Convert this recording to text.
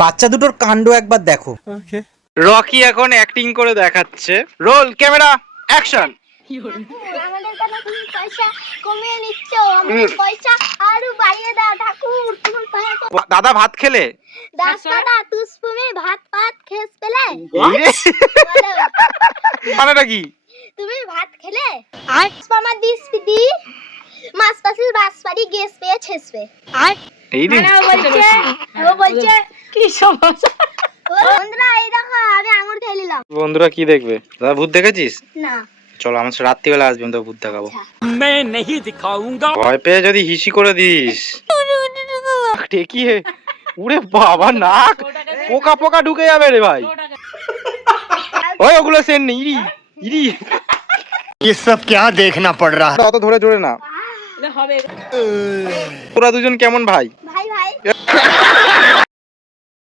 বাচ্চা দুটোর কাণ্ড একবার দেখো। রকি এখন অ্যাক্টিং করে দেখাচ্ছে। Roll camera action. আমাদের কাছে তুমি পয়সা কমিয়ে নিচ্ছ, আমাদের পয়সা আরো বাড়িয়ে দাও ঠাকুর। তুমি দাদা ভাত খেলে? দাদা তুমি ভাত পাত খেস পেলে? মানেটা কি? তুমি ভাত খেলে? আর মামা দিস পিদি মাছ পাসিল বাস পারি গ্যাস পেয়ে ছেসবে। আর এই রে ও বলছে কি সমস্যা? বন্ধুরা এই দেখো আমি আঙুর খেয়ে নিলাম। বন্ধুরা কি দেখবে? দাদা ভূত দেখেছিস? না। চলো আমার সাথে রাত্রিবেলা আসবেন, তো ভূত দেখাবো। ভয় পেয়ে যদি হিসি করে দিস কি উড়ে বাবা নাক পোকা পোকা ঢুকে যাবে রে ভাই। ওই ওগুলো সেন নেই ইরি ইরি। ये सब क्या देखना पड़ रहा है? অত ধরে জোরে না। তোরা দুজন কেমন ভাই? ভাই